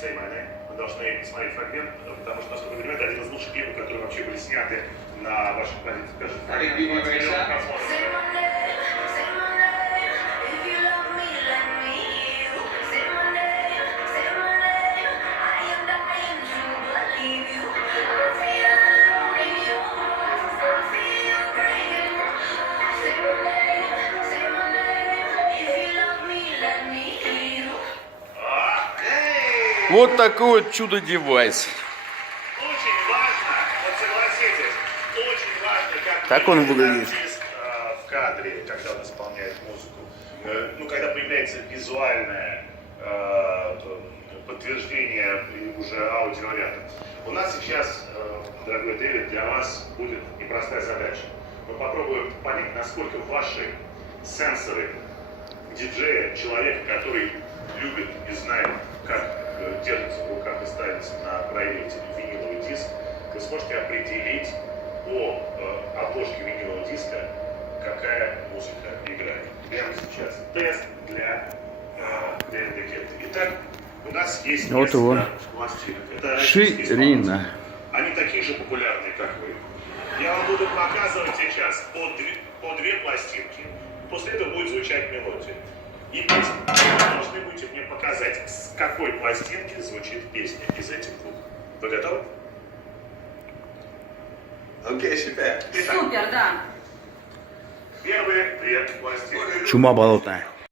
Say My Name. Вы должны смотреть фрагмент, потому что, насколько вы понимаете, один из лучших фильмов, которые вообще были сняты на ваших позициях. Скажем, Say my name, say my name. If you love me, let me hear you. Say my name, I am dying to believe you. I feel alone in you. I feel breaking. Say my name. If you love me, let me hear you. Вот такой вот чудо-девайс. Очень важно, вот согласитесь, очень важно, как Так он выглядит. артист, в кадре, когда он исполняет музыку. Ну, когда появляется визуальное подтверждение и уже аудио рядом. У нас сейчас, дорогой Дэвид, для вас будет непростая задача. Мы попробуем понять, насколько ваши сенсоры диджея, человека, который любит и знает, как держится в руках и ставится на проигрыватель виниловый диск, вы сможете определить по обложке винилового диска, какая музыка играет. Прямо сейчас тест для Дэвида Гетты. Итак, у нас есть Вот его. несколько пластинок. Это российские Ширина. исполнители. Они такие же популярные, как вы. Я вам буду показывать сейчас по две пластинки. После этого будет звучать мелодия. И вы должны будете мне показать, с какой пластинки звучит песня из этих двух. Вы готовы? Окей, супер. Итак, Супер, да. первые две пластинки. Чума болотная.